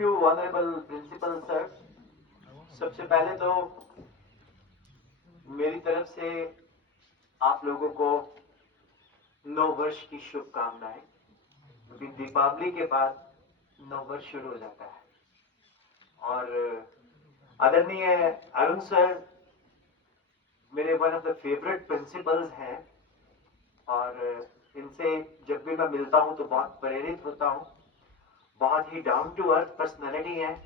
Thank you honourable principal sir. सबसे पहले तो मेरी तरफ से आप लोगों को नव वर्ष की शुभकामनाएं, क्योंकि दीपावली के बाद नव वर्ष शुरू हो जाता है। और आदरणीय अरुण सर मेरे one of the favourite principles हैं, और इनसे जब भी मैं मिलता हूं तो बहुत प्रेरित होता हूं। बहुत ही डाउन टू अर्थ पर्सनैलिटी है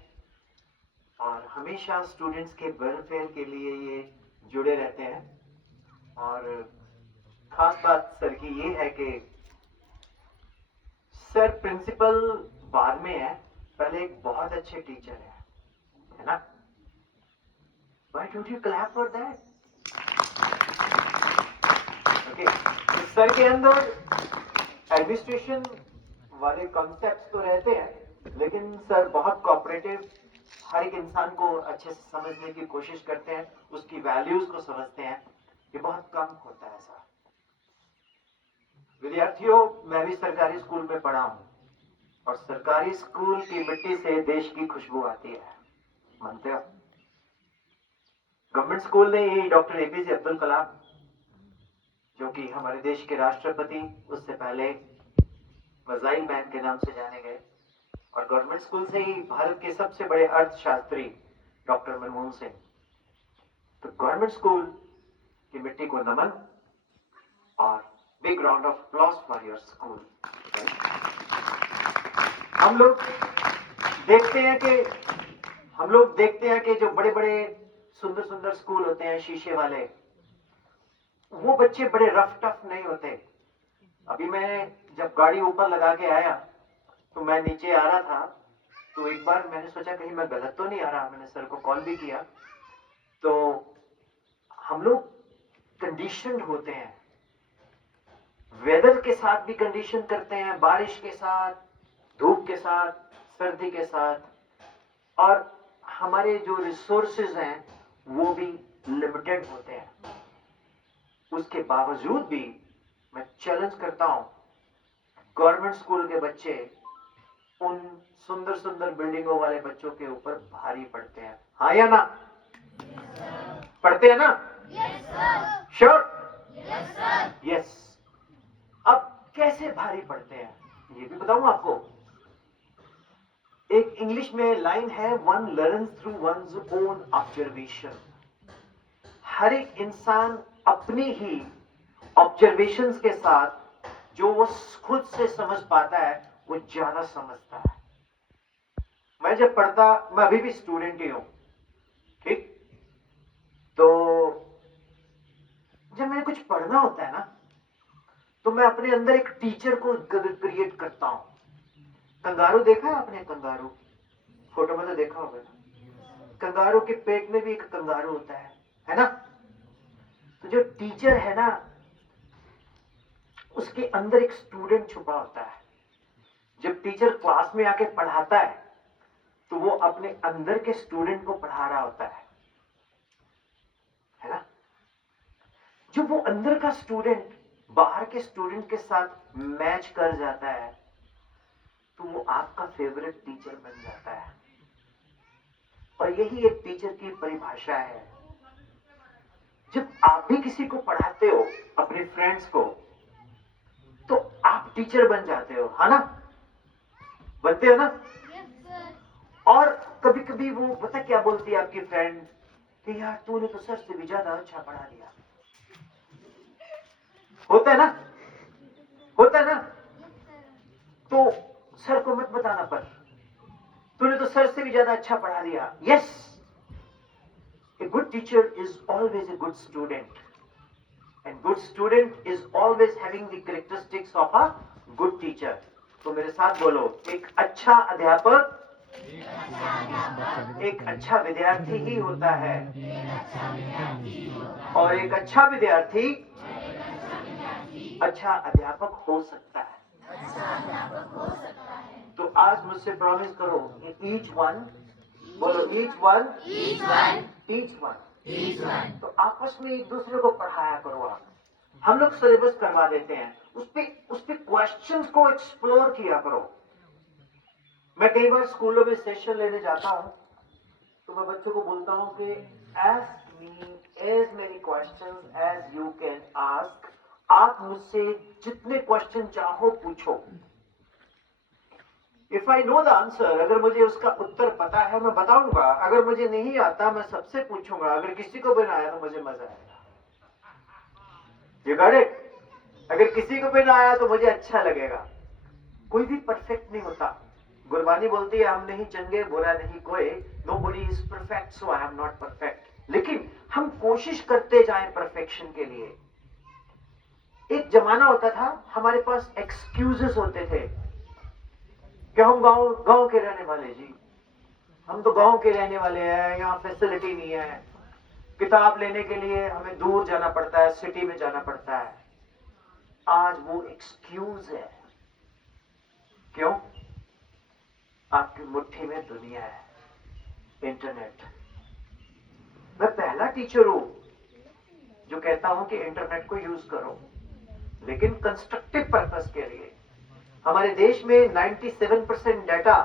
और हमेशा स्टूडेंट्स के वेलफेयर के लिए ये जुड़े रहते हैं। और खास बात सर की ये है कि सर प्रिंसिपल बाद में है, पहले एक बहुत अच्छे टीचर है ना? Why don't you clap for that? Okay. तो सर के अंदर एडमिनिस्ट्रेशन वाले कॉन्सेप्ट्स तो रहते हैं, लेकिन सर बहुत कोऑपरेटिव, हर एक इंसान को अच्छे से समझने की कोशिश करते हैं, उसकी वैल्यूज को समझते हैं। ये बहुत कम होता है सर। विद्यार्थियों, मैं भी सरकारी स्कूल में पढ़ा हूं और सरकारी स्कूल की मिट्टी से देश की खुशबू आती है, मानते हो? गवर्नमेंट स्कूल ने ही डॉक्टर एपीजे अब्दुल कलाम, जो कि हमारे देश के राष्ट्रपति, उससे पहले मिसाइल मैन के नाम से जाने गए, और गवर्नमेंट स्कूल से ही भारत के सबसे बड़े अर्थशास्त्री डॉक्टर मनमोहन सिंह। तो गवर्नमेंट स्कूल की मिट्टी को नमन और big round of applause for your school. हम लोग देखते हैं कि जो बड़े बड़े सुंदर सुंदर स्कूल होते हैं शीशे वाले, वो बच्चे बड़े रफ टफ नहीं होते। अभी मैं जब गाड़ी ऊपर लगा के आया तो मैं नीचे आ रहा था, तो एक बार मैंने सोचा कहीं मैं गलत तो नहीं आ रहा। मैंने सर को कॉल भी किया। तो हम लोग कंडीशनड होते हैं, वेदर के साथ भी कंडीशन करते हैं, बारिश के साथ, धूप के साथ, सर्दी के साथ, और हमारे जो रिसोर्सेज हैं वो भी लिमिटेड होते हैं। उसके बावजूद भी मैं चैलेंज करता हूं, गवर्नमेंट स्कूल के बच्चे उन सुंदर सुंदर बिल्डिंगों वाले बच्चों के ऊपर भारी पड़ते हैं। हाँ या ना? पढ़ते हैं ना? श्योर? यस। अब कैसे भारी पड़ते हैं ये भी बताऊं आपको। एक इंग्लिश में लाइन है, one learns through one's own observation. हर एक इंसान अपनी ही ऑब्जर्वेशंस के साथ जो वो खुद से समझ पाता है वो ज्यादा समझता है। मैं जब पढ़ता, मैं अभी भी स्टूडेंट ही हूं, ठीक? तो जब मैंने कुछ पढ़ना होता है ना, तो मैं अपने अंदर एक टीचर को क्रिएट करता हूं। कंगारू देखा है आपने? कंगारू फोटो में तो देखा होगा ना। कंगारू के पेट में भी एक कंगारू होता है ना? तो जो टीचर है ना, उसके अंदर एक स्टूडेंट छुपा होता है। जब टीचर क्लास में आके पढ़ाता है तो वो अपने अंदर के स्टूडेंट को पढ़ा रहा होता है ना? जब वो अंदर का स्टूडेंट बाहर के स्टूडेंट के साथ मैच कर जाता है तो वो आपका फेवरेट टीचर बन जाता है। और यही एक टीचर की परिभाषा है। जब आप भी किसी को पढ़ाते हो, अपने फ्रेंड्स को, तो आप टीचर बन जाते हो, है ना? बनते हो ना? और कभी कभी वो पता क्या बोलती है आपकी फ्रेंड कि यार तूने तो सर से भी ज्यादा अच्छा पढ़ा दिया। होता है ना? होता है ना? तो सर को मत बताना, पर तूने तो सर से भी ज्यादा अच्छा पढ़ा दिया। Yes, a good teacher is always a good student, and good student is always having the characteristics of a good teacher. तो मेरे साथ बोलो, एक अच्छा अध्यापक एक अच्छा विद्यार्थी ही होता है, और एक अच्छा विद्यार्थी अच्छा अध्यापक हो सकता है। तो आज मुझसे प्रॉमिस करो, ईच वन, बोलो ईच वन, ईच वन। तो आपस में एक दूसरे को पढ़ाया करो। आप, हम लोग सिलेबस करवा देते हैं, उस पे क्वेश्चंस को एक्सप्लोर किया करो। मैं कई बार स्कूलों में सेशन लेने जाता हूं तो मैं बच्चों को बोलता हूं कि ask me as many questions as you can ask। आप मुझसे जितने क्वेश्चन चाहो पूछो। If I know the answer, अगर मुझे उसका उत्तर पता है मैं बताऊंगा, अगर मुझे नहीं आता मैं सबसे पूछूंगा, अगर किसी को भी ना आया तो मुझे मजा आएगा। You got it? अगर किसी को भी ना आया तो मुझे अच्छा लगेगा। कोई भी परफेक्ट नहीं होता। गुरबानी बोलती है हम नहीं चंगे बुरा नहीं कोई, nobody is perfect so I am not perfect. लेकिन हम कोशिश करते जाएं परफेक्शन के लिए। एक जमाना होता था हमारे पास एक्सक्यूजेस होते थे कि हम गांव के रहने वाले जी, हम तो गांव के रहने वाले हैं, यहाँ फैसिलिटी नहीं है, किताब लेने के लिए हमें दूर जाना पड़ता है, सिटी में जाना पड़ता है। आज वो एक्सक्यूज है। क्यों? आपकी मुट्ठी में दुनिया है, इंटरनेट। मैं पहला टीचर हूं जो कहता हूं कि इंटरनेट को यूज करो, लेकिन कंस्ट्रक्टिव पर्पस के लिए। हमारे देश में 97% डाटा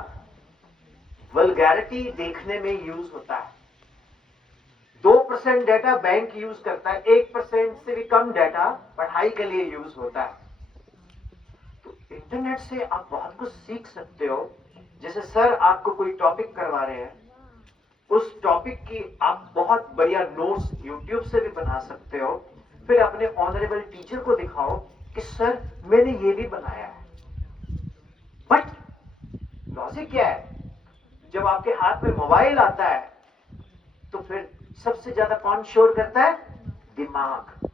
वल्गैरिटी देखने में यूज होता है। 2% डाटा बैंक यूज करता है, 1% से भी कम डाटा पढ़ाई के लिए यूज होता है। तो इंटरनेट से आप बहुत कुछ सीख सकते हो। जैसे सर आपको कोई टॉपिक करवा रहे हैं, उस टॉपिक की आप बहुत बढ़िया नोट्स यूट्यूब से भी बना सकते हो। फिर अपने ऑनरेबल टीचर को दिखाओ कि सर मैंने ये भी बनाया है। बट लॉजिक क्या है? जब आपके हाथ में मोबाइल आता है तो फिर सबसे ज्यादा कौन शोर करता है? दिमाग।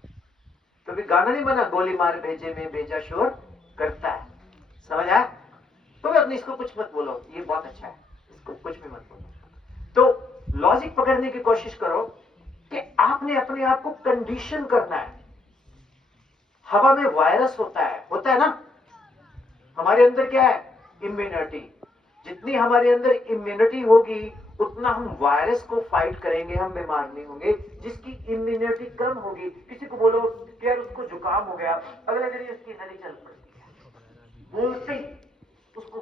कभी गाना नहीं बना, गोली मार भेजे में भेजा शोर करता है। समझ आया? तो भी अपने इसको कुछ मत बोलो, ये बहुत अच्छा है, इसको कुछ भी मत बोलो। तो लॉजिक पकड़ने की कोशिश करो कि आपने अपने आप को कंडीशन करना है। हवा में वायरस होता है ना? हमारे अंदर क्या है? इम्यूनिटी। जितनी हमारे अंदर इम्यूनिटी होगी उतना हम वायरस को फाइट करेंगे, हम बीमार नहीं होंगे। जिसकी इम्यूनिटी कम होगी, किसी को बोलो कि यार उसको जुकाम हो गया, अगले दिन उसकी नली चल पड़ती है, बोलते ही उसको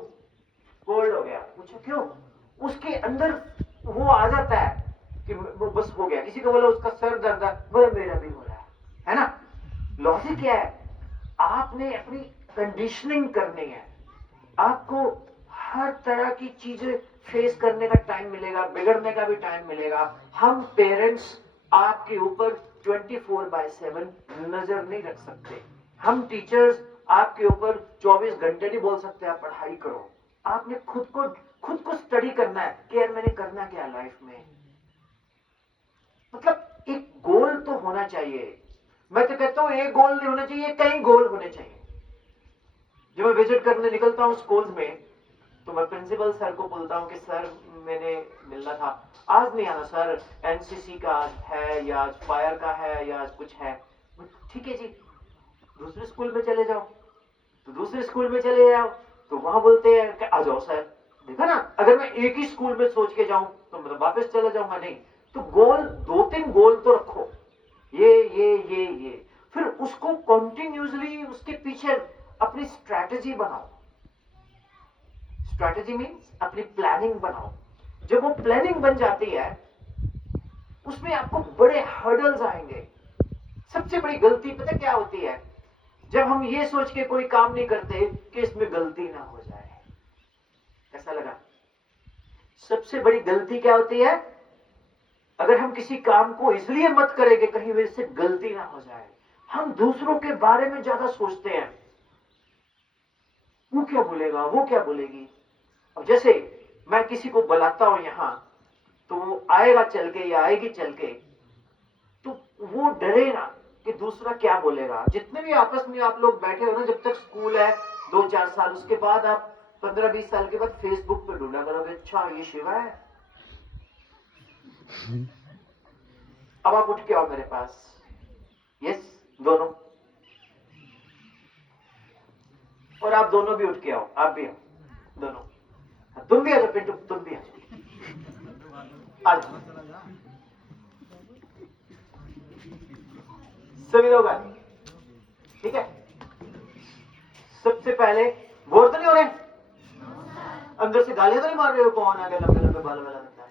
कोल्ड हो गया। पूछो क्यों? उसके अंदर वो आ जाता है कि वो बस हो गया। किसी को बोलो उसका सर दर्द है, बोले मेरा भी हो रहा है ना? लॉजिक क्या है? आपने अपनी कंडीशनिंग करनी है। आपको हर तरह की चीजें फेस करने का टाइम मिलेगा, बिगड़ने का भी टाइम मिलेगा। हम पेरेंट्स आपके ऊपर 24/7 नजर नहीं रख सकते। हम टीचर्स आपके ऊपर 24 घंटे नहीं बोल सकते आप पढ़ाई करो। आपने खुद को स्टडी करना है कि यार मैंने करना क्या लाइफ में। मतलब एक गोल तो होना चाहिए। मैं तो कहता हूं एक गोल नहीं होना चाहिए, कई गोल होने चाहिए। जब मैं विजिट करने निकलता हूं स्कूल में तो मैं प्रिंसिपल सर को बोलता हूं कि सर मैंने मिलना था, आज नहीं आना सर, एनसीसी का आज है या आज फायर का है या आज कुछ है। ठीक है जी, दूसरे स्कूल में चले जाओ। तो दूसरे स्कूल में चले जाओ तो वहां बोलते हैं कि आ जाओ सर। देखा ना, अगर मैं एक ही स्कूल में सोच के जाऊं तो मतलब वापस चला जाऊंगा नहीं। तो गोल 2-3 गोल तो रखो, ये फिर उसको कंटिन्यूअसली उसके पीछे अपनी स्ट्रैटेजी बनाओ। स्ट्रैटेजी मीन्स अपनी प्लानिंग बनाओ। जब वो प्लानिंग बन जाती है उसमें आपको बड़े हर्डल्स आएंगे। सबसे बड़ी गलती पता क्या होती है? जब हम ये सोच के कोई काम नहीं करते कि इसमें गलती ना हो जाए। ऐसा लगा? सबसे बड़ी गलती क्या होती है? अगर हम किसी काम को इसलिए मत करें कि कहीं इससे गलती ना हो जाए। हम दूसरों के बारे में ज्यादा सोचते हैं, वो क्या बोलेगा, वो क्या बोलेगी। अब जैसे मैं किसी को बुलाता हूं यहां तो वो आएगा चल के या आएगी चल के, तो वो डरे ना कि दूसरा क्या बोलेगा। जितने भी आपस में आप लोग बैठे हो ना, जब तक स्कूल है 2-4 साल, उसके बाद आप 15-20 साल के बाद फेसबुक पे ढूंढा करोगे, अच्छा ये शिवा है। अब आप उठ के आओ मेरे पास। यस, दोनों। और आप दोनों भी उठ के आओ, आप भी आओ दोनों। तुम भी आ जाओ पिंटू, तुम भी आ जाओ। सभी लोग आ, ठीक है? सबसे पहले बोर तो नहीं हो रहे? अंदर से गालियां तो नहीं मार रहे हो? कौन आ गया लंबे लंबे बाल वाला बंदा?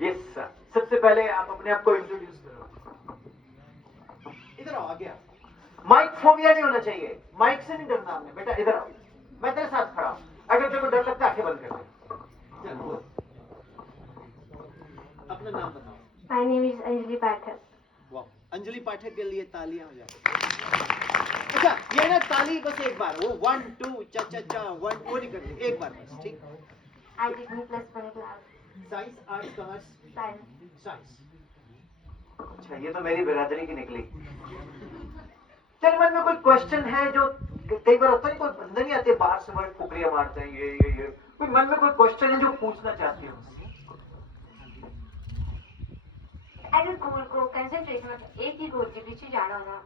यस सर, सबसे पहले आप अपने आप को इंट्रोड्यूस करो। इधर आओ, आगे आओ। माइक फोबिया नहीं होना चाहिए, माइक से नहीं डरना आपने। बेटा इधर आओ, मैं तेरे साथ खड़ा हूं। अगर तेरे को डर लगता है आंखें बंद कर दे। अपना नाम बताओ। My name is Anjali Pathak. वाह, अंजलि पाठक के लिए तालियां हो जाए। अच्छा, ये ना ताली बस एक बार, वो 1 2 चा चा चा 1 वो नहीं करनी, एक बार बस, ठीक? I did me +1 class. Science, arts, commerce? Science. Science. अच्छा, ये तो मेरी बिरादरी की निकली। तेरे मन में कोई क्वेश्चन है जो कई बार होता है, कोई बंदे नहीं आते बाहर से बड़े फुकरियां मारते हैं, ये कोई मन में कोई क्वेश्चन है जो पूछना चाहती हो? अगर गोल को कंसंट्रेशन मतलब एक ही गोल के पीछे जाना हो ना,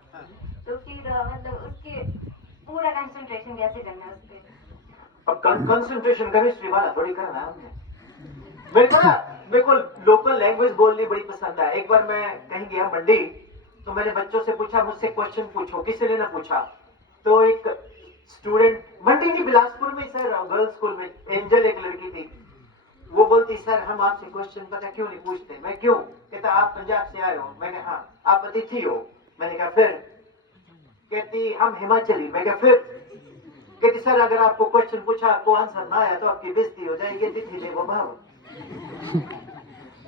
तो फिर मतलब उसके पूरा कंसंट्रेशन कैसे करना है उस पे? अब कंसंट्रेशन केमिस्ट्री वाला थोड़ी करना है हमने। मेरे को लोकल लैंग्वेज बोलनी बड़ी पसंद है। एक बार मैं कहीं गया मंडी, तो मैंने बच्चों से पूछा, मुझसे क्वेश्चन पूछो, किसी ने ना पूछा। तो एक स्टूडेंट, मंडी नहीं बिलासपुर में सर, गर्ल्स स्कूल में एंजल एक लड़की थी, वो बोलती सर हम आपसे क्वेश्चन पता क्यों नहीं पूछते? मैं क्यों? कहता आप पंजाब से आए हो। मैंने हाँ। आप अतिथि हो? मैंने कहा फिर? कहती हम हिमाचली। मैं कहा फिर? कहती सर अगर आपको क्वेश्चन पूछा आपको आंसर ना आया तो आपकी बेइज्जती हो जाएगी, अतिथि देवो भव।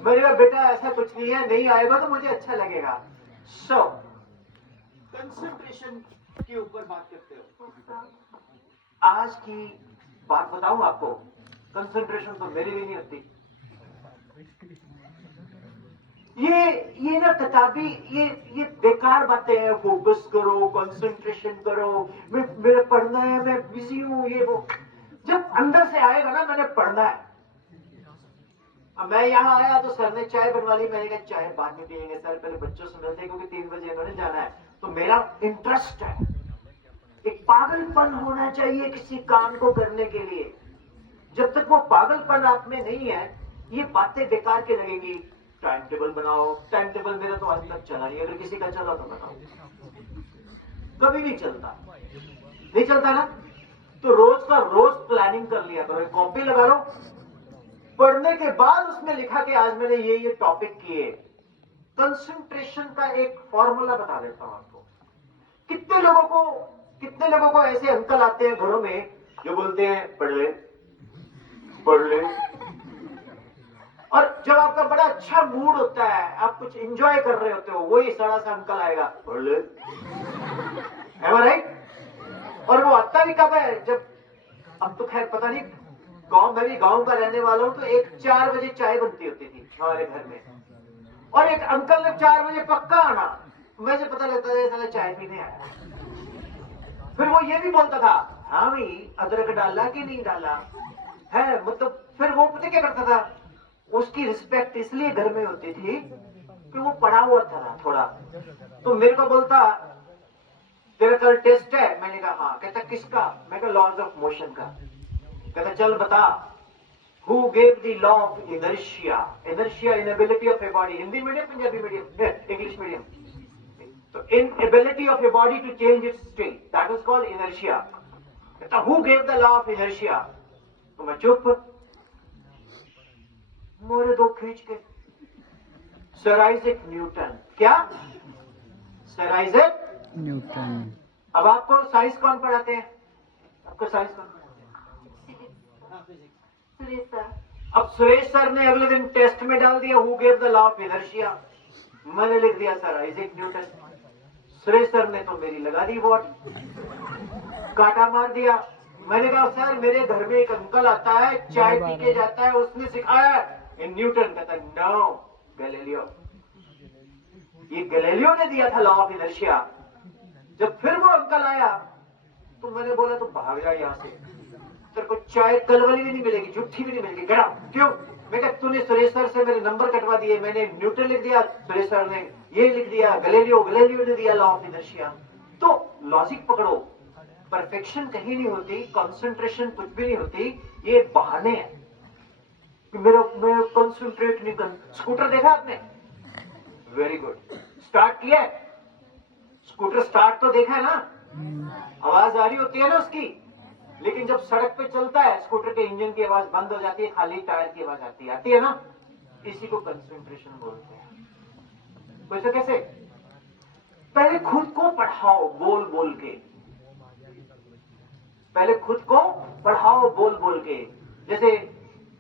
मैंने कहा बेटा ऐसा कुछ नहीं है, नहीं आएगा तो मुझे अच्छा लगेगा। सो कंसंट्रेशन के ऊपर बात करते हो। आज की बात बताऊं आपको, कंसंट्रेशन तो मेरी भी नहीं होती। ये ना किताबी ये बेकार बातें हैं। फोकस करो, कंसंट्रेशन करो, मेरा पढ़ना है, मैं बिजी हूं, ये वो। जब अंदर से आएगा ना मैंने पढ़ना है। अब मैं यहाँ आया तो सर ने चाय बनवा ली। मैंने कहा चाय बाद में पियेंगे सर, पहले बच्चों से मिलते क्योंकि 3 बजे इन्होंने जाना है। तो मेरा इंटरेस्ट है। एक पागलपन होना चाहिए किसी काम को करने के लिए। जब तक वो पागलपन आप में नहीं है, ये बातें बेकार के लगेंगी। टाइम टेबल बनाओ। टाइम टेबल मेरा तो आज तक चला नहीं, अगर किसी का चला तो बताओ। कभी नहीं चलता, नहीं चलता ना। तो रोज का रोज प्लानिंग कर लिया करो, एक कॉपी लगा लो, पढ़ने के बाद उसमें लिखा कि आज मैंने ये टॉपिक किए। कंसंट्रेशन का एक फॉर्मूला बता देता हूं आपको। कितने लोगों को ऐसे अंकल आते हैं घरों में जो बोलते हैं पढ़ ले पढ़ ले, और जब आपका बड़ा अच्छा मूड होता है, आप कुछ एंजॉय कर रहे होते हो, वही सड़ा सा अंकल आएगा पढ़ ले। राइट? और वो आता भी कब है? जब, अब तो खैर पता नहीं, मैं भी गांव का रहने वाला हूं, तो 4 बजे चाय बनती होती थी हमारे घर में, और एक अंकल ने 4 बजे पक्का आना। मुझे पता लगता था साला चाय पीने आया। फिर वो ये भी बोलता था हाँ भाई अदरक डाला कि नहीं डाला है, मतलब फिर वो पता क्या करता था, उसकी रिस्पेक्ट इसलिए घर में होती थी कि वो पढ़ा हुआ था थोड़ा। तो मेरे को बोलता तेरा कल टेस्ट है? मैंने कहा हाँ। कहता किसका? मैं कहा लॉज ऑफ मोशन का। कहता चल बता, who gave the law of inertia? Inertia, inability of a body. Hindi medium, Punjabi medium, English medium. तो inability of a body to change its state, that is called inertia. कहता who gave the law of inertia? तो मैं चुप, मोरे दो खींच के, sir Isaac Newton. क्या? Sir Isaac Newton. अब आपको साइंस कौन पढ़ाते हैं? आपको साइंस कौन पढ़ाते हैं? सुरेश सर। अब सुरेश सर ने अगले दिन टेस्ट में डाल दिया who gave the law of inertia. मैंने लिख दिया sir Isaac Newton. Suresh sir ने तो मेरी लगा दी वोट, काटा मार दिया। मैंने कहा सर मेरे घर में एक अंकल आता है, चाय पी के जाता है, उसने सिखाया न्यूटन। कहता नो, गैलीलियो। ये गैलीलियो ने दिया था लॉ ऑफ इनर्शिया। जब फिर वो अंकल आया तो मैंने बोला तो भाग जा यहाँ से, तेरे को चाय कल वाली भी नहीं मिलेगी, झूठी भी नहीं मिलेगी, गड़ा। क्यों? मैं कहा तूने सुरेश सर से मेरे नंबर कटवा दिए, मैंने न्यूटन लिख दिया, सुरेश सर ने ये लिख दिया, गैलीलियो ने दिया लॉ ऑफ इनर्शिया। तो लॉजिक पकड़ो, परफेक्शन कहीं नहीं होती, कंसंट्रेशन कुछ भी नहीं होती, ये बहाने हैं कि मैं कंसंट्रेट नहीं कर। स्कूटर देखा आपने? Very good. स्टार्ट किया? स्कूटर स्टार्ट तो देखा है ना, आवाज आ रही होती है ना उसकी। लेकिन जब सड़क पे चलता है स्कूटर के इंजन की आवाज बंद हो जाती है, खाली टायर की आवाज आती है ना, इसी को कंसंट्रेशन बोलते हैं। पूछो कैसे? पहले खुद को पढ़ाओ बोल बोल के, पहले खुद को पढ़ाओ बोल बोल के। जैसे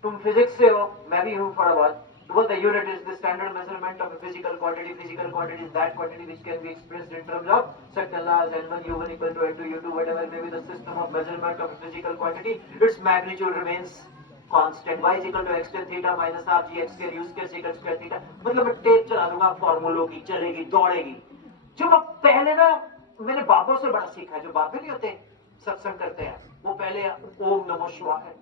तुम फिजिक्स से हो, मैं भी हूं थोड़ा बहुत। What the unit is the standard measurement of a physical quantity. Physical quantity is that quantity which can be expressed in terms of certain laws, N1 U1 equal to N2 U2, whatever may be the system of measurement of a physical quantity. Its magnitude remains constant. Y is equal to x tan theta minus half g x square u square secant square theta. मतलब मैं tape चला दूंगा फॉर्मूलों की, चलेगी दौड़ेगी। जो पहले ना मैंने बाबों से बड़ा सीखा, जो बाबे नहीं होते सत्संग करते हैं, वो पहले ओम नमः शिवाय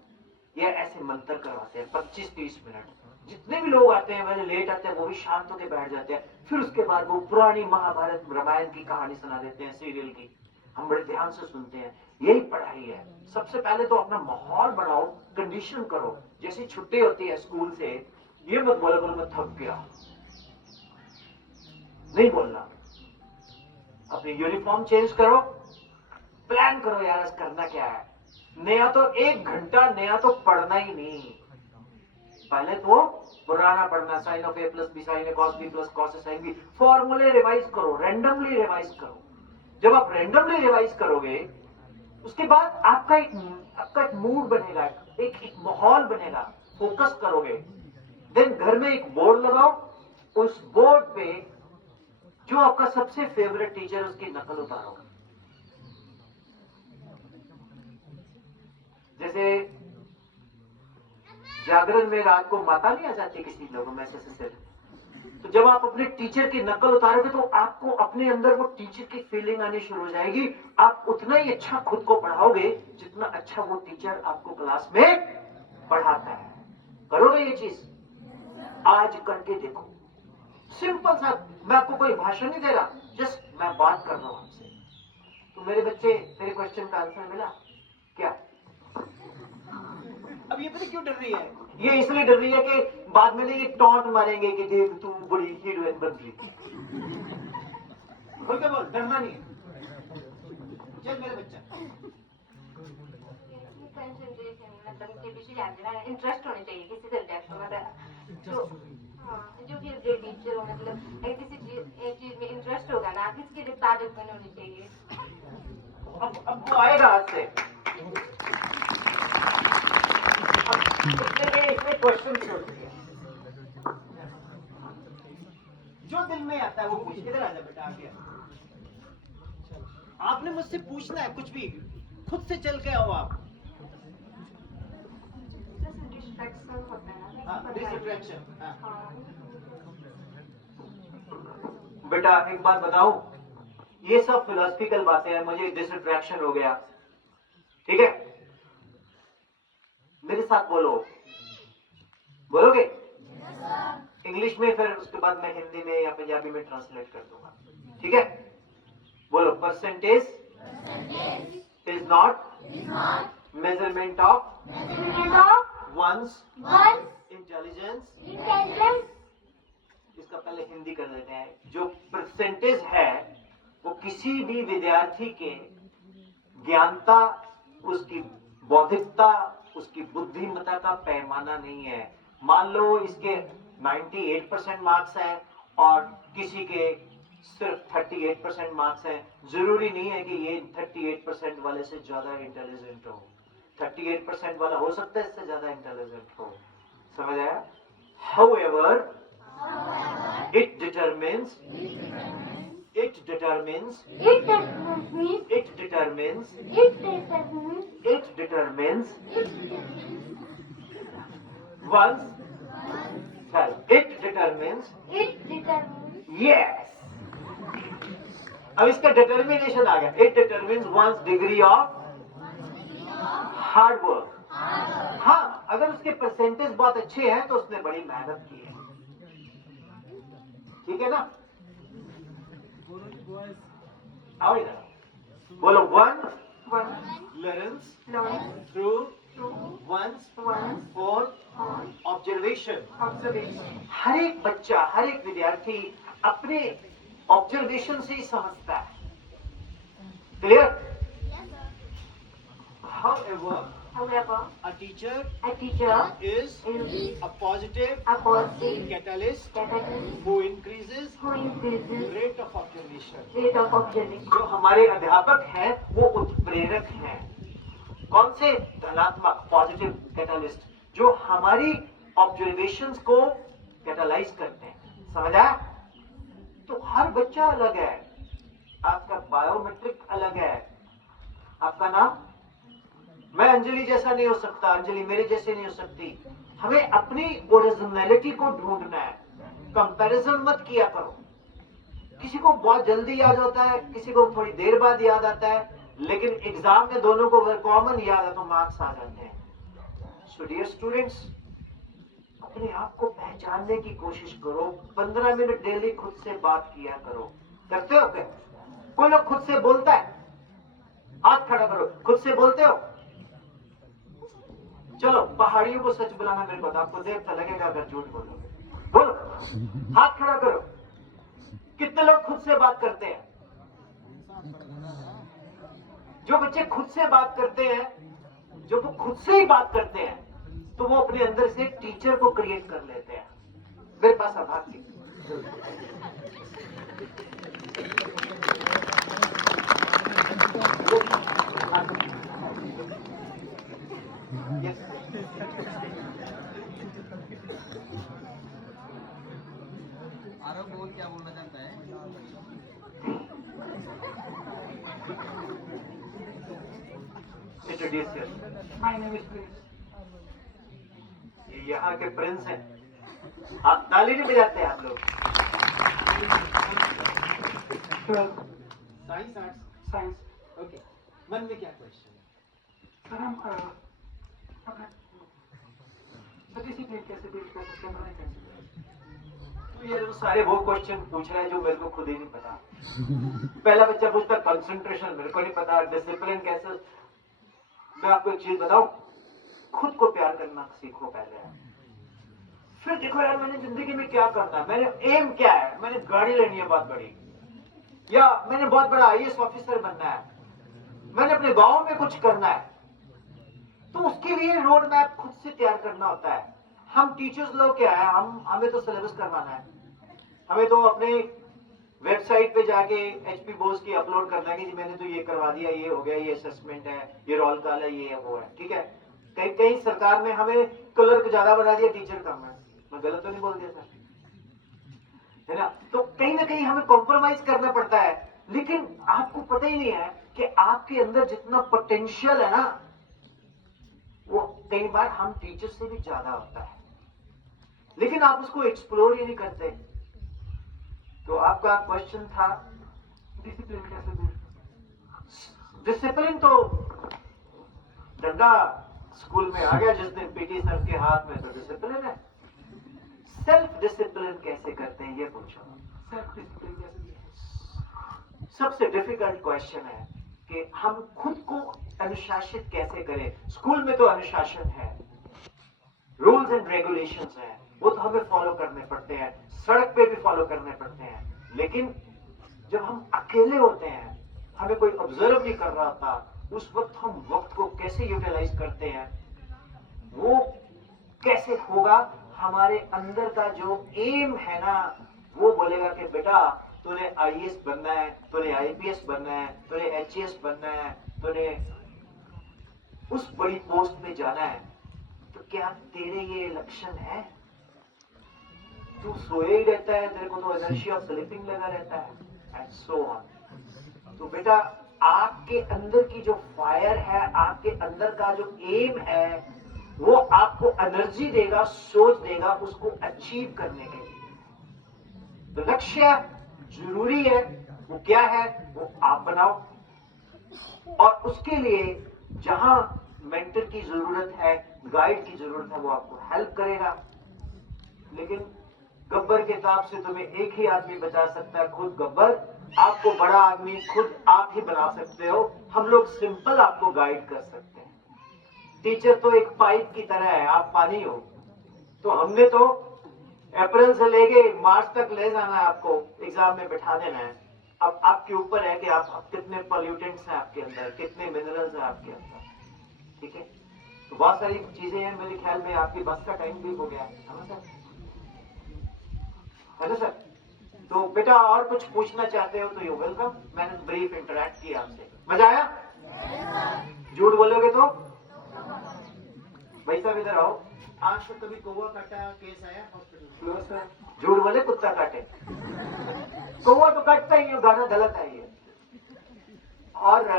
ये ऐसे मंत्र करवाते हैं 25-30 मिनट। जितने भी लोग आते हैं, पहले लेट आते हैं, वो भी शांत होकर बैठ जाते हैं। फिर उसके बाद वो पुरानी महाभारत रामायण की कहानी सुना देते हैं, सीरियल की। हम बड़े ध्यान से सुनते हैं। यही पढ़ाई है। सबसे पहले तो अपना माहौल बनाओ, कंडीशन करो। जैसी छुट्टी होती है स्कूल से, ये मत बोलो मैं थक गया, नहीं बोलना। अपनी यूनिफॉर्म चेंज करो, प्लान करो यार आज करना क्या है। नया तो 1 घंटा नया तो पढ़ना ही नहीं, पहले तो पुराना पढ़ना। Sine of A plus B sine A cos B plus cos A sine B. फॉर्मूले रिवाइज करो, रैंडमली रिवाइज करो। जब आप रैंडमली रिवाइज करोगे, उसके बाद आपका एक मूड बनेगा, एक माहौल बनेगा, फोकस करोगे। देन घर में एक बोर्ड लगाओ, उस बोर्ड पे जो आपका सबसे फेवरेट टीचर उसकी नकल उतारो। जैसे जागरण में रात को माता नहीं आ जाती किसी लोगों में से, तो जब आप अपने टीचर की नकल उतारोगे तो आपको अपने अंदर वो टीचर की फीलिंग आनी शुरू हो जाएगी। आप उतना ही अच्छा खुद को पढ़ाओगे जितना अच्छा वो टीचर आपको क्लास में पढ़ाता है। करोगे ये चीज? आज करके देखो। सिंपल सा, मैं आपको कोई भाषण नहीं दे रहा, जस्ट मैं बात कर रहा हूं आपसे। तो मेरे बच्चे, तेरे क्वेश्चन का आंसर मिला क्या? अब ये पता क्यों डर रही है? ये इसलिए डर रही है कि बाद में ये टॉन्ट मारेंगे कि देख तू बड़ी हीरोइन बन रही। बोल के बोल, डरना नहीं है। चल मेरे बच्चा। कंसंट्रेशन मतलब कि विषय जानना, इंटरेस्ट होना चाहिए किसी सब्जेक्ट में। मतलब जो भी ग्रेड टीचर हो, मतलब किसी एक चीज में इंटरेस्ट होगा ना, किसकी तारीफ में होनी चाहिए। अब वो आएगा आज से। क्वेश्चन जो दिल में आता है वो पूछ। किधर आ जा बेटा, आगे आपने मुझसे पूछना है कुछ भी, खुद से चल के आओ आप। डिस्ट्रैक्शन। बेटा एक बात बताऊं, ये सब फिलोसफिकल बातें हैं, मुझे डिस्ट्रैक्शन हो गया, ठीक है? मेरे साथ बोलो, बोलोगे? इंग्लिश में, फिर उसके बाद मैं हिंदी में या पंजाबी में ट्रांसलेट कर दूंगा, ठीक है? बोलो, percentage is not measurement of one's intelligence. इसका पहले हिंदी कर देते हैं। जो परसेंटेज है वो किसी भी विद्यार्थी के ज्ञानता, उसकी बौद्धिकता, उसकी बुद्धिमत्ता का पैमाना नहीं है। मान लो इसके 98% मार्क्स हैं और किसी के सिर्फ 38% मार्क्स हैं, जरूरी नहीं है कि ये 38% वाले से ज्यादा इंटेलिजेंट हो। 38% वाला हो सकता है इससे ज्यादा इंटेलिजेंट हो। समझ आया? However, it determines one's self. It determines. Yes. अब इसका डिटर्मिनेशन आ गया। It determines one's degree of hard work. हाँ, अगर उसके परसेंटेज बहुत अच्छे हैं तो उसने बड़ी मेहनत की है, ठीक है ना? आओ इधर, बोलो, one learns through one's own observation. हर एक बच्चा, हर एक विद्यार्थी अपने ऑब्जर्वेशन से ही समझता है। Clear? However, However, a teacher a teacher is is a positive a positive catalyst catalyst who increases who increases rate of observation. rate of observation. जो हमारे अध्यापक हैं वो उत्प्रेरक हैं। कौन से? धनात्मक, पॉजिटिव कैटलिस्ट, जो हमारी ऑब्जर्वेशंस को कैटलाइज करते हैं। समझा? तो हर बच्चा अलग है, आपका बायोमेट्रिक अलग है। आपका नाम? मैं अंजलि जैसा नहीं हो सकता, अंजलि मेरे जैसे नहीं हो सकती। हमें अपनी ओरिजिनलिटी को ढूंढना है। कंपैरिजन मत किया करो। किसी को बहुत जल्दी याद होता है, किसी को थोड़ी देर बाद याद आता है, लेकिन एग्जाम में दोनों को अगर कॉमन याद है तो मार्क्स आ जाते हैं। सो डियर स्टूडेंट्स, अपने आप को पहचानने की कोशिश करो। 15 मिनट डेली खुद से बात किया करो। करते हो क्या? कोई लोग खुद से बोलता है? हाथ खड़ा करो। खुद से बोलते हो? चलो, पहाड़ियों को सच बुलाना मेरे को तो आपको देर तो लगेगा अगर झूठ बोलोगे। बोलो, हाथ खड़ा करो। कितने लोग खुद से बात करते हैं? जो बच्चे खुद से बात करते हैं, जो वो खुद से ही बात करते हैं, तो वो अपने अंदर से टीचर को क्रिएट कर लेते हैं। मेरे पास आभार की Yes. आरव बोल क्या बोलना चाहता है? Introduce yourself. My name is Prince. ये यहाँ के प्रिंस हैं। आप ताली नहीं बजाते आप लोग? 12 Science, arts, science. okay. मन में क्या क्वेश्चन है? सर हम अपना डिसिप्लिन कैसे बिल्ड कर सकते हैं, बनाए कैसे? तो ये तो सारे वो क्वेश्चन पूछ रहे हैं जो मेरे को खुद ही नहीं पता। पहला बच्चा पूछता कंसंट्रेशन, मेरे को नहीं पता। डिसिप्लिन कैसे? मैं आपको एक चीज बताऊं, खुद को प्यार करना सीखो पहले। फिर देखो यार, मैंने जिंदगी में क्या करना है, मैंने एम क्या है। मैंने गाड़ी लेनी है बहुत बड़ी, या मैंने बहुत बड़ा आईएएस ऑफिसर बनना है, मैंने अपने गांव में कुछ करना है। तो उसके लिए रोड मैप खुद से तैयार करना होता है। हम टीचर्स लोग क्या है, हमें तो सिलेबस करवाना है। हमें तो अपने वेबसाइट पे जाके एचपी बोस की अपलोड करना है कि जी मैंने तो ये करवा दिया, ये हो गया, ये असेसमेंट है, ये रोल कॉल है, ये है, वो है। ठीक है, कहीं कहीं सरकार ने हमें क्लर्क ज्यादा बना दिया, टीचर कम है। मैं गलत तो नहीं बोल दिया सर? है ना? तो कहीं ना कहीं हमें कॉम्प्रोमाइज करना पड़ता है। लेकिन आपको पता ही नहीं है कि आपके अंदर जितना पोटेंशियल है ना, वो कई बार हम टीचर से भी ज्यादा होता है, लेकिन आप उसको एक्सप्लोर ही नहीं करते। तो आपका क्वेश्चन था डिसिप्लिन कैसे बिल्ड? डिसिप्लिन तो डंडा स्कूल में आ गया जिस दिन पीटी सर के हाथ में, तो डिसिप्लिन है। सेल्फ डिसिप्लिन कैसे करते हैं ये पूछो। सेल्फ डिसिप्लिन कैसे? सबसे डिफिकल्ट क्वेश्चन है कि हम खुद को अनुशासित कैसे करें। स्कूल में तो अनुशासन है, रूल्स एंड रेगुलेशंस हैं, वो तो हमें फॉलो करने पड़ते हैं, सड़क पे भी फॉलो करने पड़ते हैं। लेकिन जब हम अकेले होते हैं, हमें कोई ऑब्जर्व नहीं कर रहा होता, उस वक्त हम वक्त को कैसे यूटिलाइज करते हैं, वो कैसे होगा? हमारे अंदर का जो एम है ना, वो बोलेगा कि बेटा तूने आईएएस बनना है, तूने आईपीएस बनना है, तूने एचएएस बनना है, तूने उस बड़ी पोस्ट में जाना है। तो क्या तेरे ये लक्षण है? तू सोए ही रहता है, तेरे को तो एनर्जी ऑफ स्लीपिंग लगा रहता है, एंड सो ऑन। तो बेटा आपके अंदर की जो फायर है, आपके अंदर का जो एम है, वो आपको एनर्जी देगा, सोच देगा उसको अचीव करने के लिए। तो लक्ष्य जरूरी है, वो क्या है वो आप बनाओ, और उसके लिए जहां मेंटर की जरूरत है, गाइड की जरूरत है, वो आपको हेल्प करेगा। लेकिन गब्बर के ताब से तुम्हें एक ही आदमी बचा सकता है, खुद गब्बर। आपको बड़ा आदमी खुद आप ही बना सकते हो, हम लोग सिंपल आपको गाइड कर सकते हैं। टीचर तो एक पाइप की तरह है, आप पानी हो। तो हमने तो अप्रैल से लेके मार्च तक ले जाना है, आपको एग्जाम में बैठा देना है। अब आपके ऊपर है कि आप कितने पॉल्यूटेंट्स हैं आपके अंदर, कितने मिनरल्स हैं आपके अंदर। ठीक है, तो बहुत सारी चीजें हैं, मेरे ख्याल में आपकी बस का टाइम भी हो गया है ना सर? है ना सर? तो बेटा और कुछ पूछना चाहते हो तो यू वेलकम। मैंने ब्रीफ इंटरेक्ट किया आपसे, मजा आया? झूठ बोलोगे तो भाई साहब इधर आओ। आज तो कभी कौवा काटा केस आया हॉस्पिटल में? No sir. झूठ बोले कुत्ता काटे, कौवा तो काटता ही है, गाना गलत है ये। और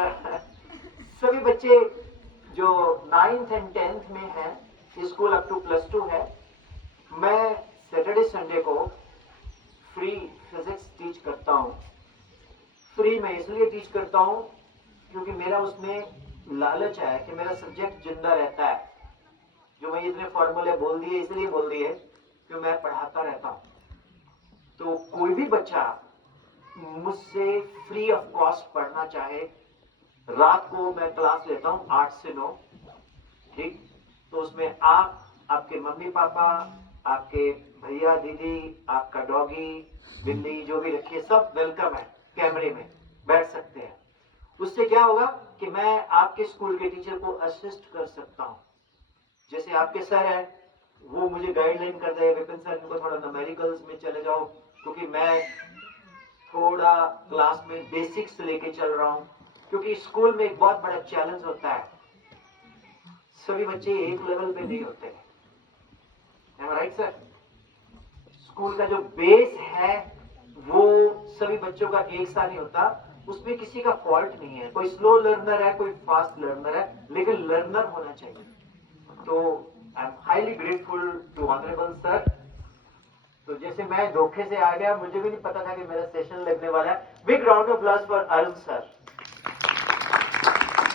सभी बच्चे जो 9th एंड 10th में हैं, स्कूल अप टू +2 है, मैं सैटरडे संडे को फ्री फिजिक्स टीच करता हूँ। फ्री में इसलिए टीच करता हूँ क्योंकि मेरा उसमें लालच है कि मेरा सब्जेक्ट जिंदा रहता है। जो मैं इतने फॉर्मूले बोल दिए इसलिए बोल दिए कि मैं पढ़ाता रहता हूँ। तो कोई भी बच्चा मुझसे फ्री ऑफ कॉस्ट पढ़ना चाहे, रात को मैं क्लास लेता हूँ 8 से 9, ठीक, तो उसमें आप, आपके मम्मी पापा, आपके भैया दीदी, आपका डॉगी, बिल्ली जो भी रखिए सब वेलकम है, कैमरे में बैठ सकते हैं। उससे क्या होगा कि मैं आपके स्कूल के टीचर को असिस्ट कर सकता हूँ। जैसे आपके सर है, वो मुझे गाइडलाइन कर दे, विपिन सर इनको थोड़ा न्यूमेरिकल्स में चले जाओ, क्योंकि मैं थोड़ा क्लास में बेसिक्स लेके चल रहा हूँ। क्योंकि स्कूल में एक बहुत बड़ा चैलेंज होता है, सभी बच्चे एक लेवल पे नहीं होते हैं, राइट सर? स्कूल का जो बेस है वो सभी बच्चों का एक सा नहीं होता, उसमें किसी का फॉल्ट नहीं है, कोई स्लो लर्नर है, कोई फास्ट लर्नर है, लेकिन लर्नर होना चाहिए। तो I am highly grateful to honourable sir. तो जैसे मैं धोखे से आ गया, मुझे भी नहीं पता था कि मेरा सेशन लगने वाला है। Big round of applause for Arun sir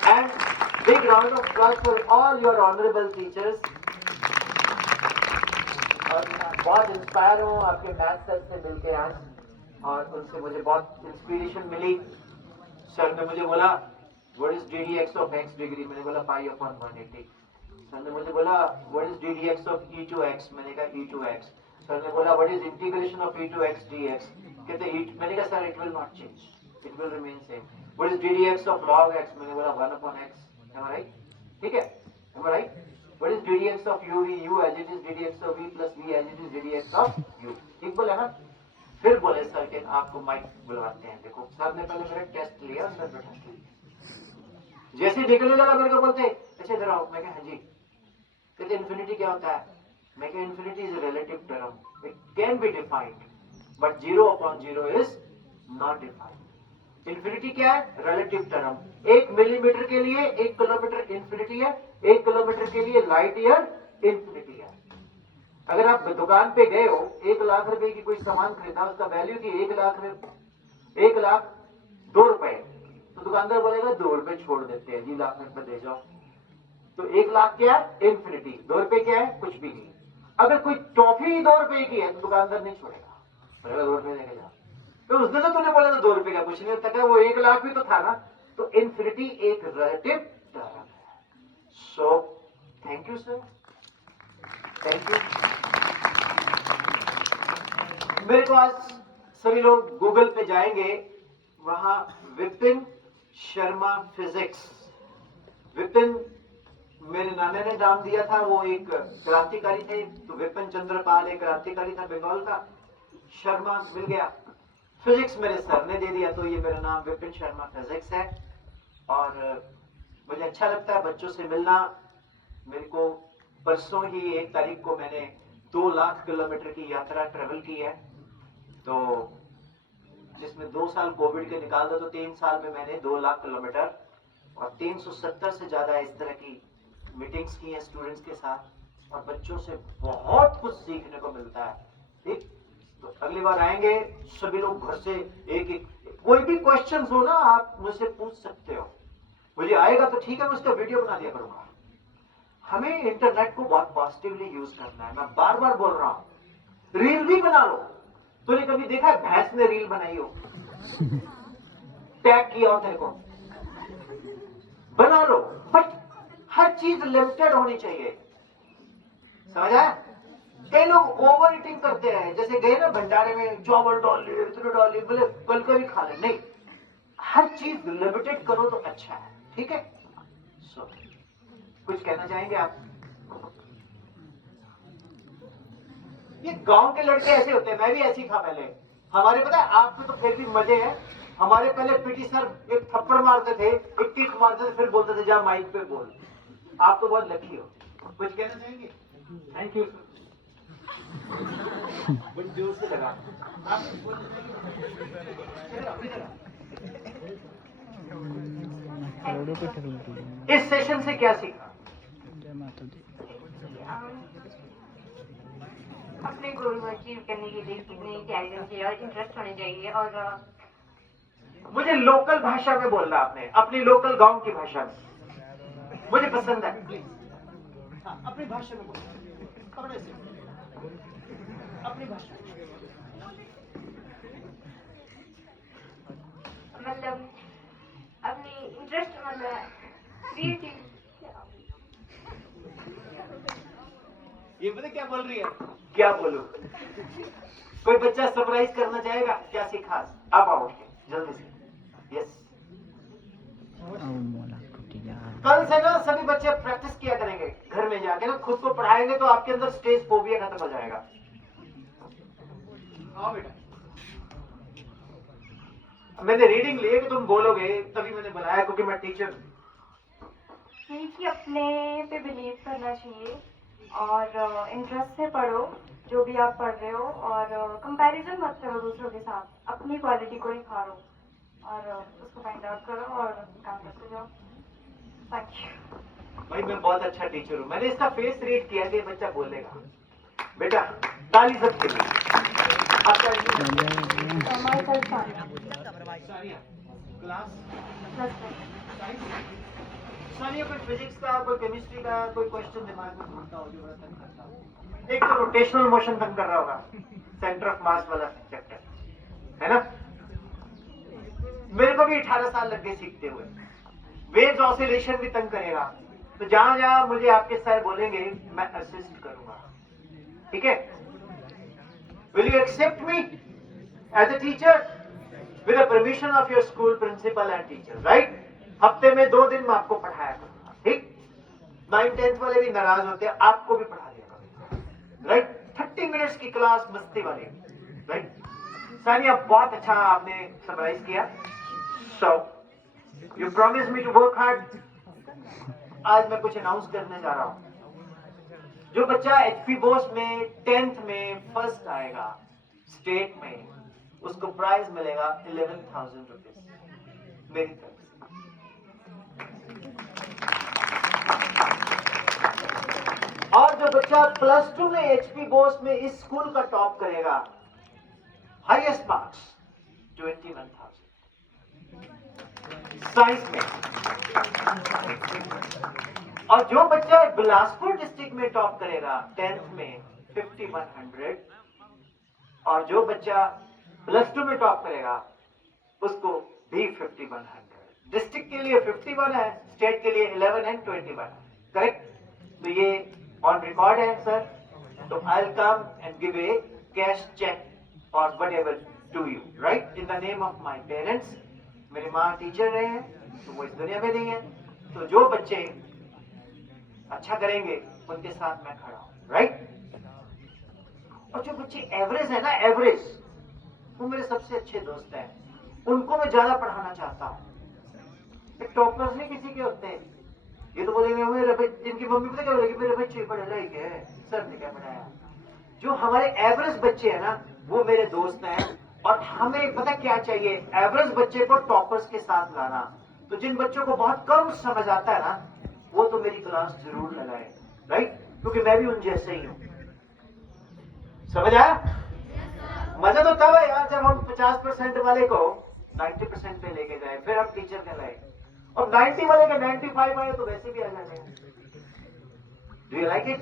and big round of applause for all your honourable teachers. और बहुत इंस्पायर हूँ आपके मैथ सर से मिलके आज, और उनसे मुझे बहुत इंस्पिरेशन मिली। सर ने मुझे बोला what is ddx of x degree, मैंने बोला पाई अपॉन 180। सर ने मुझे बोला what is ddx of e to x, मैंने कहा e to x। सर ने बोला what is integration of e to x dx, कहते मैंने कहा sir it will not change, it will remain same. What is ddx of log x, मैंने बोला 1 upon x, am I right? ठीक है, am I right? What is ddx of u as it is ddx of v plus v as it is ddx of u, ठीक बोला ना? फिर बोले sir कि आपको माइक बुलवाते हैं। देखो सर ने पहले मेरा टेस्ट लिया, अंदर बैठा के जैसे निकलने लगा मेरे को बोलते अच्छा इधर आओ, मैं कहा हाँ जी। कहते इन्फिनिटी क्या होता है, मैं कहा infinity is a relative term, it can be defined but 0 upon 0 is not defined. Infinity क्या है, रिलेटिव टर्म। 1 मिलीमीटर के लिए 1 किलोमीटर इन्फिनिटी है, 1 किलोमीटर के लिए लाइट ईयर इन्फिनिटी है। अगर आप दुकान पे गए हो, 1 लाख रुपए की कोई सामान खरीदा, उसका वैल्यू थी 1 लाख 2 रुपए, तो दुकानदार बोलेगा 2 रुपए छोड़ देते हैं जी, लाख रुपए दे जाओ। तो 1 लाख क्या है, इन्फिनिटी। 2 रुपए क्या है, कुछ भी नहीं। अगर कोई टॉफी 2 रुपए की है तो दुकानदार नहीं छोड़ेगा, बोलेगा 2 रुपए देके जाओ। तो उस दिन तो तूने बोला था 2 रुपए का कुछ नहीं होता, वो 1 लाख भी तो था ना। तो इन्फिनिटी एक रिलेटिव टर्म है। So thank you sir, thank you. मेरे को आज सभी लोग गूगल पे जाएंगे, वहां विपिन शर्मा फिजिक्स, विपिन मेरे नाना ने नाम दिया था, वो एक क्रांतिकारी थे, तो विपिन चंद्रपाल एक क्रांतिकारी था बंगाल का, शर्मा मिल गया, फिजिक्स मेरे सर ने दे दिया, तो ये मेरा नाम विपिन शर्मा फिजिक्स है। और मुझे अच्छा लगता है बच्चों से मिलना। मेरे को परसों ही 1 तारीख को मैंने 2 लाख किलोमीटर की यात्रा ट्रेवल की है, तो जिसमें 2 साल कोविड के निकाल दो तो 3 साल में मैंने 2 लाख किलोमीटर और 370 से ज्यादा इस तरह की मीटिंग्स की हैं स्टूडेंट्स के साथ, और बच्चों से बहुत कुछ सीखने को मिलता है। ठीक, तो अगली बार आएंगे सभी लोग घर से एक एक, कोई भी क्वेश्चन हो ना आप मुझसे पूछ सकते हो, मुझे आएगा तो ठीक है, मैं उसका वीडियो बना दिया करूंगा। हमें इंटरनेट को बहुत पॉजिटिवली यूज करना है, मैं बार बार बोल रहा हूं। रील भी बना लो, तूने कभी देखा है भैंस ने रील बनाई हो, टैग किया हो तेरे को, बना लो, बट हर चीज लिमिटेड होनी चाहिए, समझ आया? कई लोग ओवर ईटिंग करते हैं, जैसे गए ना भंडारे में, चावल डाल लिए, इतने डाल लिए, बोले कल का भी खा ले, नहीं, हर चीज लिमिटेड करो तो अच्छा है, ठीक है? सो कुछ कहना चाहेंगे आप? ये गांव के लड़के ऐसे होते हैं, मैं भी ऐसी था पहले। हमारे पता है, आप में तो फिर भी मजे हैं, हमारे पहले पीटी सर एक थप्पड़ मारते थे, एक किक मारते थे, फिर बोलते थे जा माइक पे बोल। आप तो बहुत लकी हो। कुछ कहना चाहेंगे? Thank you sir. बड़ी जोर से लगा। आप कुछ बोलना चाहेंगे? इस सेशन से क्या सीखा? अपने गोल को अचीव करने के लिए सीखने की तैयारी करनी चाहिए और इंटरेस्ट होने चाहिए। और मुझे लोकल भाषा में बोलना आपने, अपनी लोकल गांव की भाषा में, मुझे पसंद है। हाँ, अपनी भाषा में बोलना, कपड़े से अपनी भाषा में। मतलब अपनी इंटरेस्ट मतलब क्रिएटिव। ये पता क्या बोल रही है? क्या बोलूं? कोई बच्चा सरप्राइज करना चाहेगा? क्या सीखा? आप आओ जल्दी से। यस, कल से ना सभी बच्चे प्रैक्टिस किया करेंगे, घर में जाके ना खुद को पढ़ाएंगे तो आपके अंदर स्टेज फोबिया खत्म हो जाएगा। आओ बेटा, मैंने रीडिंग ली है कि तुम बोलोगे, तभी मैंने बुलाया, क्योंकि मैं टीचर हूं। यही कि अपने पे बिलीव करना चाहिए और इंटरेस्ट से पढ़ो जो भी आप पढ़ रहे हो, और कंपैरिजन मत करो दूसरों के साथ, अपनी क्वालिटी को निखारो और उसको फाइंड आउट करो और काम करते जाओ। Thank you. भाई मैं बहुत अच्छा टीचर हूं, मैंने इसका फेस रीड किया कि बच्चा बोलेगा। बेटा ताली सबके लिए। आपका हमारे कल सानिया क्लास प्लस सानिया, कोई फिजिक्स का, कोई केमिस्ट्री का कोई क्वेश्चन दिमाग में घूमता हो जो बड़ा तंग करता हो? एक तो रोटेशनल मोशन तंग कर रहा होगा, सेंटर ऑफ मास वाला चैप्टर है ना। मेरे को भी 18 साल लग गए सीखते हुए। वेव्स ऑसिलेशन भी तंग करेगा, तो जहां जहां मुझे आपके सर बोलेंगे मैं असिस्ट करूंगा, ठीक है? Will you accept me as a teacher with the permission of your school principal and teacher, right? हफ्ते में 2 दिन मैं आपको पढ़ाया करूंगा, ठीक? 9th-10th वाले भी नाराज होते हैं, आपको भी पढ़ा दिया करूंगा, राइट? 30 मिनट्स की क्लास मस्ती वाली, राइट? सानिया बहुत अच्छा आपने समराइज किया। So you promise me to work hard. आज मैं कुछ अनाउंस करने जा रहा हूं। जो बच्चा एचपी बोस में 10th में फर्स्ट आएगा स्टेट में, उसको प्राइज मिलेगा 11,000 रुपीज मेरी तरफ से। और जो बच्चा +2 में एचपी बोस में इस स्कूल का टॉप करेगा, हाईएस्ट मार्क्स 21,000 साइंस में। और जो बच्चा बिलासपुर डिस्ट्रिक्ट में टॉप करेगा 10th में 5100, और जो बच्चा +2 में टॉप करेगा उसको भी 5100। डिस्ट्रिक्ट के लिए 51 है, स्टेट के लिए 11 एंड 21, करेक्ट? तो ये ऑन रिकॉर्ड है सर। तो I will come and give a cash cheque और whatever to you, right, in the name of my parents. मेरी माँ टीचर रहे हैं तो वो इस दुनिया में नहीं है, तो जो बच्चे अच्छा करेंगे उनके साथ मैं खड़ा हूं, राइट? और जो बच्चे एवरेज है ना, एवरेज, वो मेरे सबसे अच्छे दोस्त हैं, उनको मैं ज्यादा पढ़ाना चाहता हूं। टॉपर्स नहीं किसी के होते हैं, ये तो बोलेंगे मेरे भाई, जिनकी मम्मी पता क्या बोलेगी, मेरे बच्चे पढ़ रहे हैं, सर ने क्या पढ़ाया। जो हमारे एवरेज बच्चे हैं ना, वो मेरे दोस्त हैं। और हमें पता क्या चाहिए, एवरेज बच्चे को टॉपर्स के साथ लाना। तो जिन बच्चों को बहुत कम समझ आता है ना, वो तो मेरी क्लास जरूर लगाए, राइट? क्योंकि मैं भी उन जैसे ही हूं। समझ आया? मजा तो तब है यार जब हम 50% वाले को 90% पे लेके जाए, फिर हम टीचर कहलाए। और 90 वाले के 95 आए तो वैसे भी आ जाते हैं। Do you like it?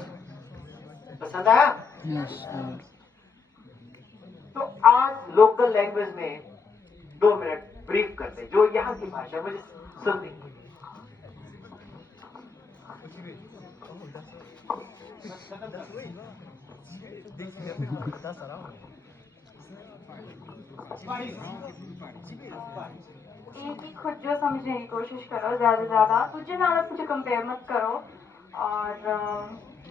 पसंद आया? तो आज लोकल लैंग्वेज में 2 मिनट ब्रीफ करते, जो यहाँ की भाषा मुझे सुननी। एक ही खुद जो समझने की कोशिश करो, ज्यादा से ज्यादा तुझे ना मुझे कंपेयर मत करो। और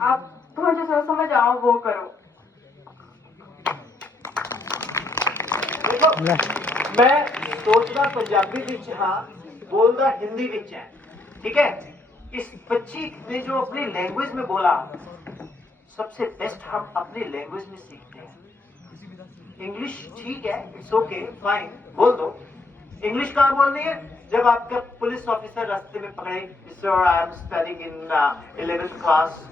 आपको जो समझ आओ वो करो। देखो मैं सोचना पंजाबी विच हाँ, बोलना हिंदी विच है, ठीक है। इस बच्ची ने जो अपनी लैंग्वेज में बोला, सबसे बेस्ट हम अपनी लैंग्वेज में सीखते हैं। इंग्लिश ठीक है, इट्स ओके फाइन, बोल दो। इंग्लिश कहाँ बोलनी है? जब आपका पुलिस ऑफिसर रास्ते में पकड़े, sir I am studying in 11th class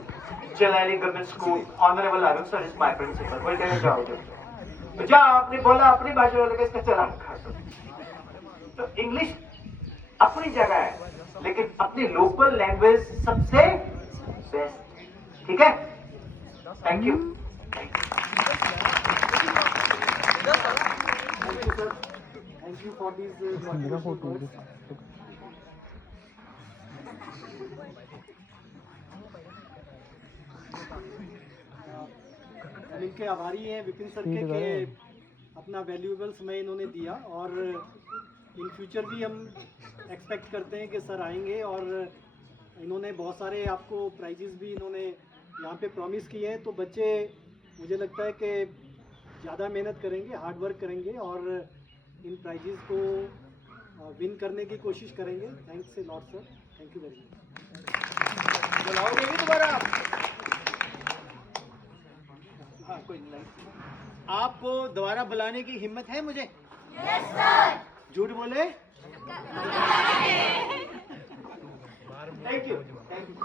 Jalali government school, honourable Arun sir is my principal, बोल कहना जाओगे तो जा, आपने बोला अपनी भाषा में, लेकिन इसका चलान काट दो। तो इंग्लिश अपनी जगह है, लेकिन अपनी लोकल लैंग्वेज सबसे बेस्ट, ठीक है। Thank you. Thank you for these wonderful words. हम इनके आभारी हैं विपिन सर के अपना वैल्यूएबल समय इन्होंने दिया, और इन फ्यूचर भी हम एक्सपेक्ट करते हैं कि सर आएंगे, और इन्होंने बहुत सारे आपको प्राइजेस भी इन्होंने यहाँ पे प्रॉमिस किए हैं। तो बच्चे मुझे लगता है कि ज़्यादा मेहनत करेंगे, हार्ड वर्क करेंगे और इन प्राइजेस को विन करने की कोशिश करेंगे। Thanks a lot sir, thank you very much. बुलाओगे भी दोबारा आप? हाँ, कोई नहीं। आपको दोबारा बुलाने की हिम्मत है मुझे? Yes sir. झूठ बोले? Thank you, thank you.